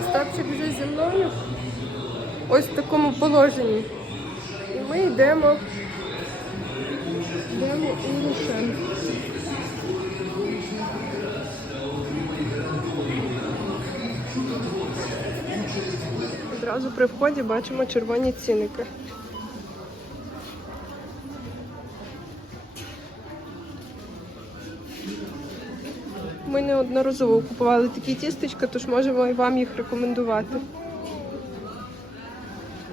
Остапчик вже зі мною. Ось в такому положенні. І ми йдемо. Йдемо у рушен. Одразу при вході бачимо червоні цінники. Ми неодноразово купували такі тістечка, тож можемо і вам їх рекомендувати.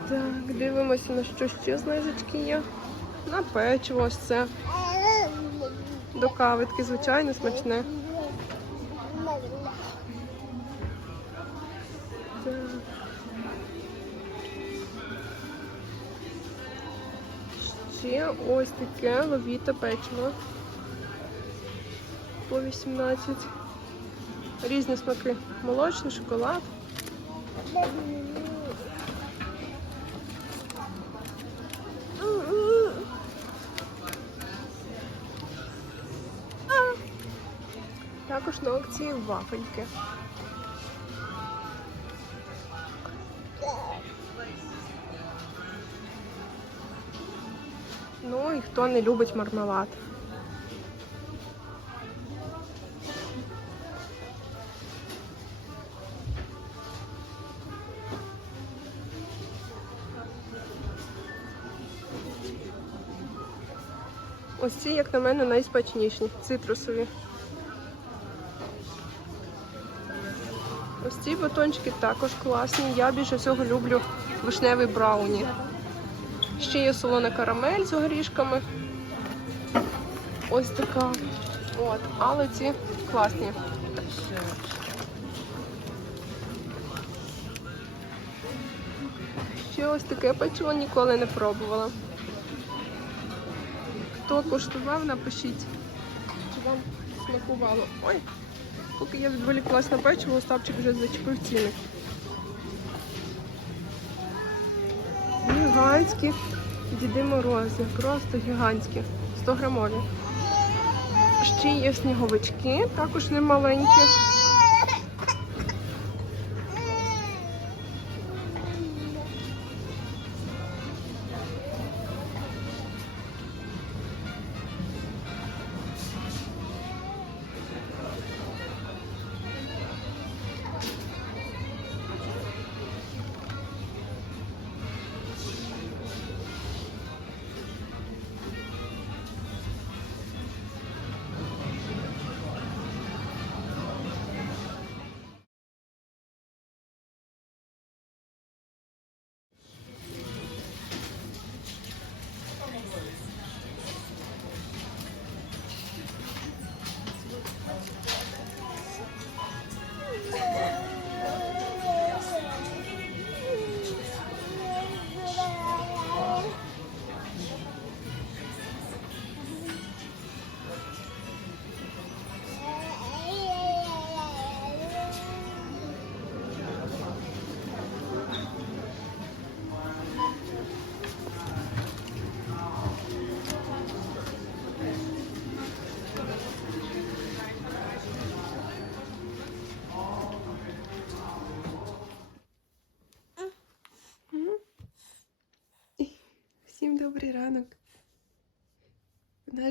Так, дивимося на що ще знижечки є. На печиво ось це. До кави таке звичайно смачне. Ще ось таке ловіта печиво. По 18. Різні смаки. Молочний, шоколад. Також на акції вафельки. Ну і хто не любить мармелад. Ось ці, як на мене, найспачніші, цитрусові. Ось ці батончики також класні. Я більше всього люблю вишневий брауні. Ще є солона карамель з горішками. Ось така. От, але ці класні. Ще ось таке печиво ніколи не пробувала. Хто куштував, напишіть, чи вам смакувало. Ой, поки я відволіклась на печиво, Остапчик вже зачепив ціни. Гігантські Діди Морози, просто гігантські, 100 грамові. Ще є сніговички, також не маленькі.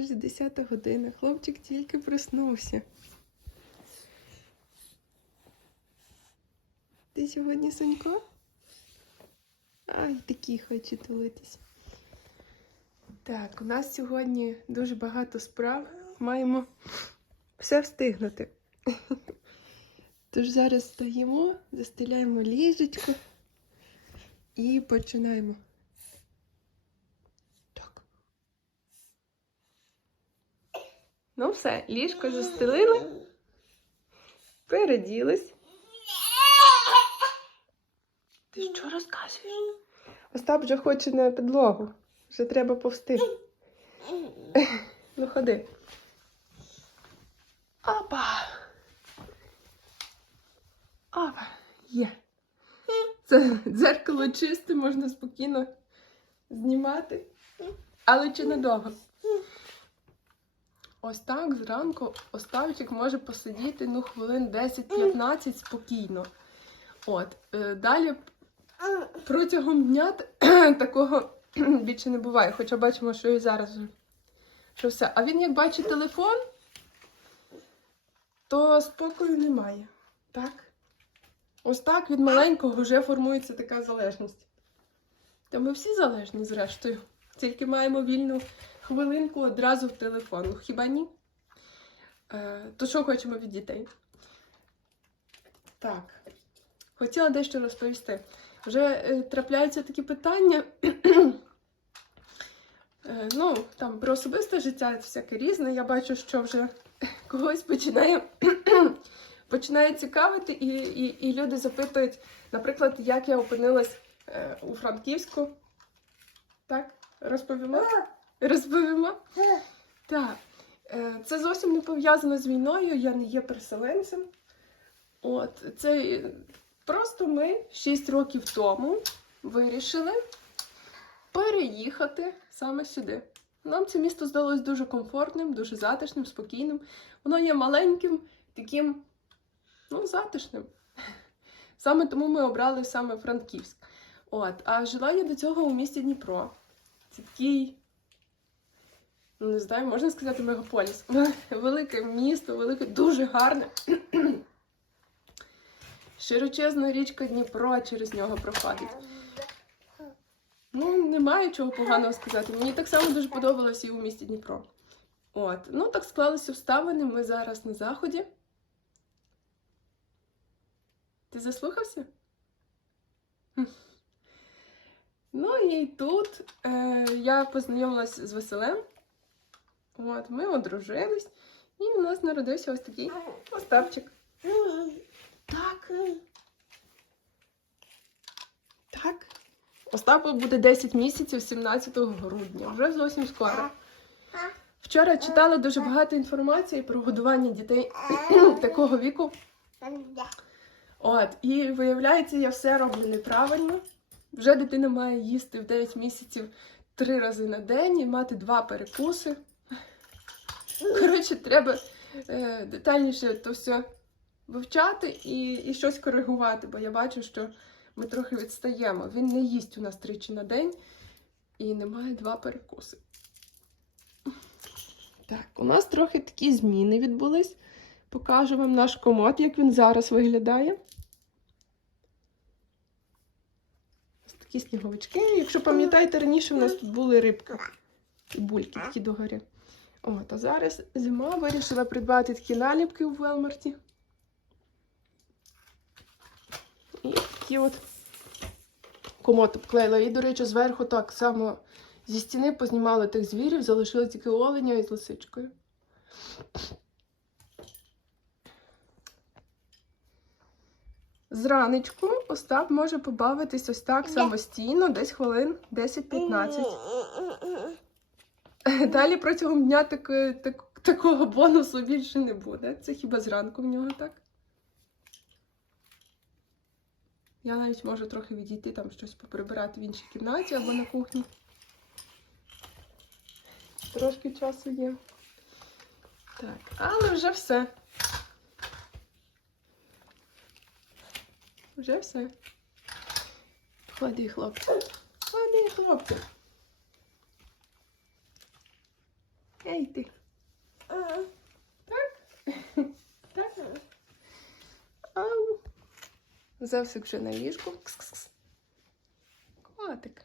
У нас же 10 година. Хлопчик тільки проснувся. Ти сьогодні Сонько? Ай, такий хоче тулитись. Так, у нас сьогодні дуже багато справ. Маємо все встигнути. Тож зараз стоїмо, застеляємо ліжечко і починаємо. Ну все, ліжко застелили, переділись. Ти що розказуєш? Остап вже хоче на підлогу. Вже треба повсти. Ну ходи. Опа. Опа. Є. Це дзеркало чисте, можна спокійно знімати. Але чи недовго? Ось так зранку Оставчик може посидіти ну, хвилин 10-15 спокійно. От. Е, Далі протягом дня такого більше не буває, хоча бачимо, що і зараз. Що все. А він, як бачить телефон, то спокою немає. Так? Ось так від маленького вже формується така залежність. Та ми всі залежні, зрештою. Тільки маємо вільну хвилинку одразу в телефон. Ну, Хіба ні? Е, то що хочемо від дітей? Так. Хотіла дещо розповісти. Вже е, трапляються такі питання. Е, ну, там про особисте життя всяке різне. Я бачу, що вже когось починає, починає цікавити, і, і, і люди запитують, наприклад, як я опинилась у Франківську. Так, розповімо? Розповімо? Так. Е, Це зовсім не пов'язано з війною, я не є переселенцем. От, це просто ми 6 років тому вирішили переїхати саме сюди. Нам це місто здалось дуже комфортним, дуже затишним, спокійним. Воно є маленьким, таким, ну, затишним. Саме тому ми обрали саме Франківськ. От, а жила я до цього у місті Дніпро. Це такий, не знаю, можна сказати, мегаполіс. Велике місто, велике, дуже гарне. Широчезна річка Дніпро через нього проходить. Ну, немає чого поганого сказати. Мені так само дуже подобалося і у місті Дніпро. От, ну так склалися обставини. Ми зараз на заході. Ти заслухався? Ну і тут е, я познайомилася з Василем. От, ми одружились, і у нас народився ось такий Остапчик. Так. Так. Остапу буде 10 місяців 17 грудня. Вже зовсім скоро. Вчора читала дуже багато інформації про годування дітей такого віку. От, і виявляється, я все роблю неправильно. Вже дитина має їсти в 9 місяців три рази на день і мати два перекуси. Коротше, треба е, детальніше то все вивчати і, і щось коригувати, бо я бачу, що ми трохи відстаємо. Він не їсть у нас тричі на день і не має два перекуси. Так, у нас трохи такі зміни відбулись. Покажу вам наш комод, як він зараз виглядає. Ось такі сніговички. Якщо пам'ятаєте, раніше в нас тут були рибки і бульки такі догорі. От, а зараз зима вирішила придбати такі наліпки у Велмарті. І такі от комод обклеїла. І, до речі, зверху так само зі стіни познімали тих звірів, залишили тільки оленя із лисичкою. Зранечку Остап може побавитись ось так самостійно, десь хвилин 10-15. Далі протягом дня таки, так, такого бонусу більше не буде. Це хіба зранку в нього так? Я навіть можу трохи відійти там щось поприбирати в іншій кімнаті або на кухні. Трошки часу є. Так, але вже все. Вже все. Ходи, хлопці. Ходи, хлопці. Ей ти. Так? Так? Ау. Зевсик вже на ліжку. Котик.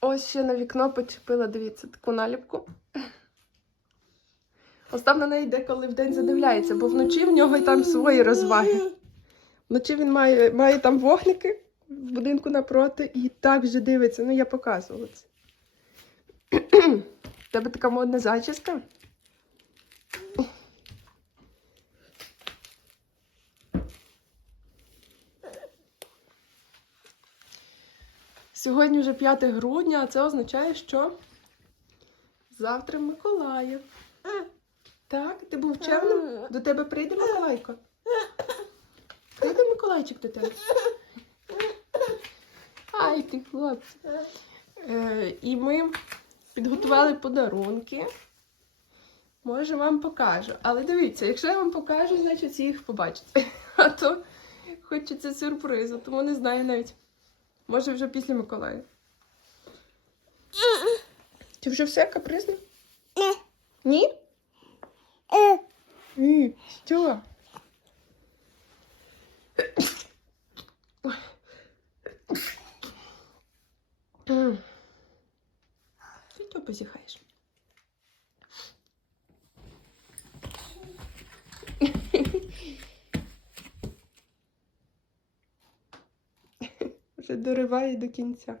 Ось ще на вікно почепила, дивіться, таку наліпку. Остап на неї деколи вдень задивляється, бо вночі в нього й там свої розваги. Вночі він має, має там вогники в будинку напроти і так вже дивиться. Ну, я показувала це. В тебе така модна зачіска. Сьогодні вже 5 грудня, а це означає, що завтра Миколаїв. Так, ти був чемним? До тебе прийде Миколайко? Прийде Миколайчик до тебе? Ай ти, хлопці. Е, і ми підготували подарунки. Може, вам покажу. Але дивіться, якщо я вам покажу, значить їх побачите. А то хочеться сюрпризу, тому не знаю навіть. Може, вже після Миколая. Ти вже все капризно? Ні? Ні. Що? М. Ти чого позіхаєш? Вже до кінця.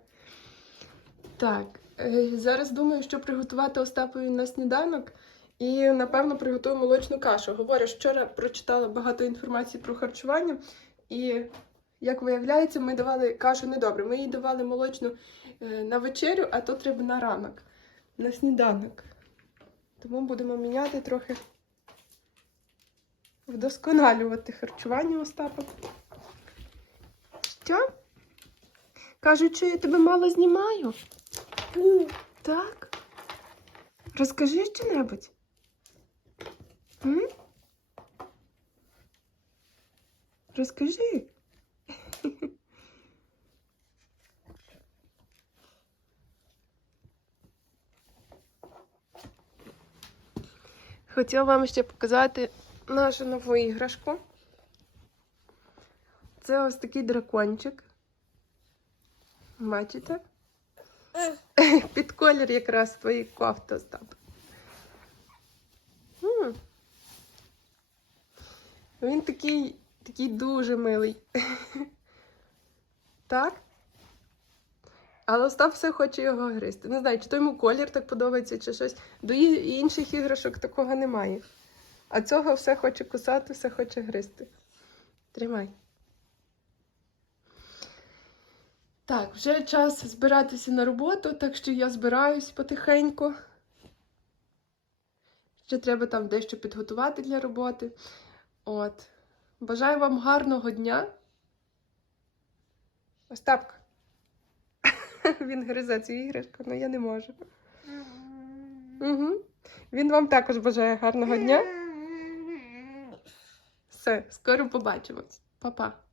Так, е, зараз думаю, що приготувати Остапові на сніданок і, напевно, приготую молочну кашу. Говорю, вчора прочитала багато інформації про харчування, і, як виявляється, ми давали кашу недобре. Ми їй давали молочну е, на вечерю, а то треба на ранок, на сніданок. Тому будемо міняти трохи, вдосконалювати харчування Остапа. Що? Кажуть, що я тебе мало знімаю. Так. Розкажи що-небудь. М? Розкажи. Хотіла вам ще показати нашу нову іграшку. Це ось такий дракончик. Бачите? Під колір якраз твої кофти Остап. Він такий, такий дуже милий. Так? Але Остап все хоче його гризти. Не знаю, чи то йому колір так подобається, чи щось. До інших іграшок такого немає. А цього все хоче кусати, все хоче гризти. Тримай. Так, вже час збиратися на роботу, так що я збираюсь потихеньку. Ще треба там дещо підготувати для роботи. От. Бажаю вам гарного дня. Остапка. Він гризе цю іграшку, але я не можу. Угу. Він вам також бажає гарного дня. Все, скоро побачимось. Па-па.